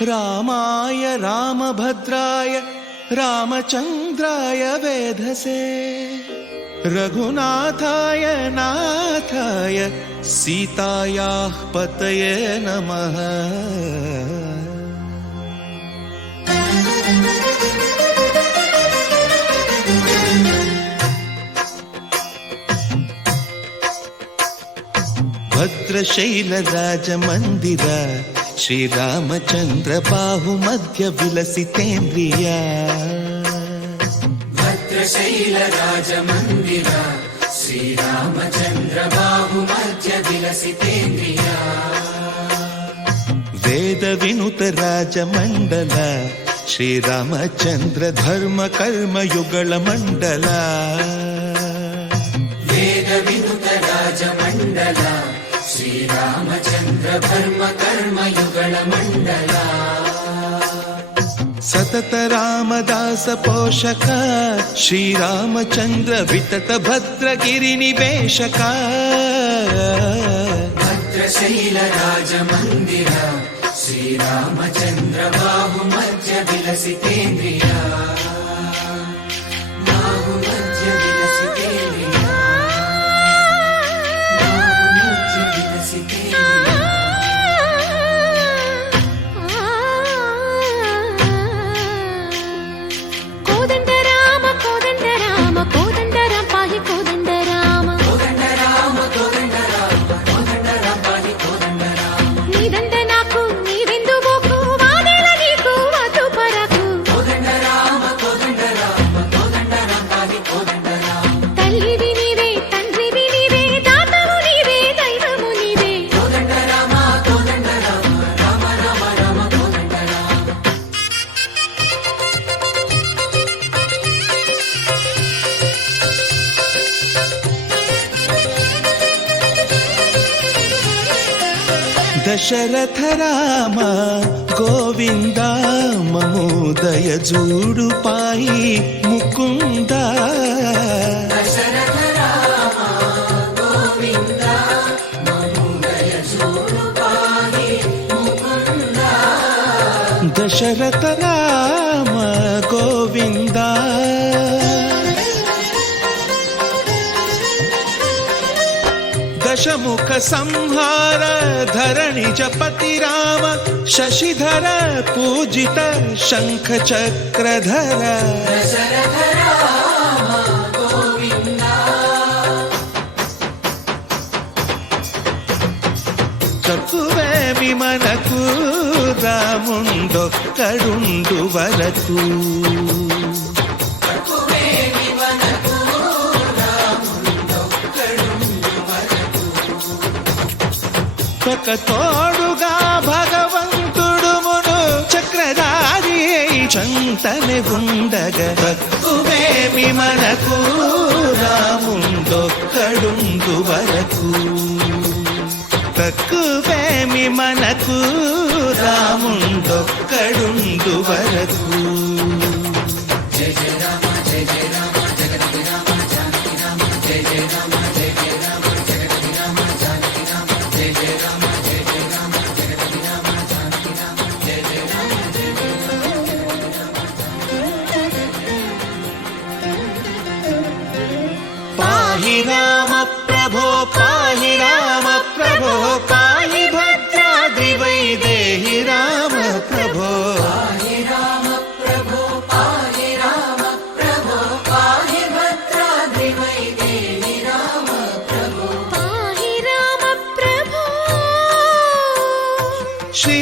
रामाय रामभद्राय रामचन्द्राय वेधसे रघुनाथाय नाथाय सीतायाः पतये नमः। भद्रशैलराजमन्दिर श्रीरामचन्द्र बाहुमध्य विलसितेन्द्रिया। भद्रशैलराजमन्दिर श्रीरामचन्द्र बाहुमध्य विलसितेन्द्रिया। वेदविनुत राजमण्डल श्रीरामचन्द्र धर्म कर्म युगल मण्डल। वेदविनुत राजमण्डल श्रीरामचन्द्र धर्म कर्म युगल मण्डल। सतत रामदास पोषक श्रीरामचन्द्र वितत भद्रगिरिनिवेशक। भद्रशैलराजमन्दिर श्रीरामचन्द्र बाहुमध्य विलसितेन्द्रिया। बाहुमध्य विलसितेन्द्रिया। बाहुमध्य विलसितेन्द्रिया। कोदंड राम पाहि कोदंड राम। कोदंड राम पाहि कोदंड राम। नीदंड नाकु नीवेंदुवोकु वादेल नीकु वधु परकु। कोदंड राम पाहि कोदंड राम। तल्लिवि नीवे तंड्रिवि नीवे दातवु नीवे दैवमु नीवे। कोदंड राम राम राम राम कोदंड राम। दशरथ राम गोविंद ममोदय जूडु पाई मुकुंद। दशरथ राम गोविंद ममोदय जूडु पाहि मुकुंद। दशरथ राम गोविंद दशमुख संहार धरणि जपति राम शशिधर पूजित शंख चक्रधर। दशरथ राम गोविंद। चकुवे विमनकु रामुंडొక్కడుండు వరకు। ఒక తోడుగా భగవంతుడు మును చక్రధారి చంతని ఉండగ తక్కువేమి మనకు రాముండొక్కడుండు వరకు। తక్కువేమి మనకు రాముండొక్కడుండు వరకు। జయ జయ రామ జయ జయ రామ జగతి రామ జానకి రామ జయ జయ రామ జయ జయ రామ జగతి రామ జానకి రామ జయ జయ రామ జయ జయ రామ జగతి రామ జానకి రామ జయ జయ రామ జయ జయ రామ। పాహి రామ ప్రభో పాహి రామ ప్రభో పాహి భద్రాద్రి వైదేహి రామ ప్రభో। పాహి రామ ప్రభో పాహి రామ ప్రభో పాహి భద్రాద్రి వైదేహి రామ ప్రభో। पाहि राम प्रभो। శ్రీ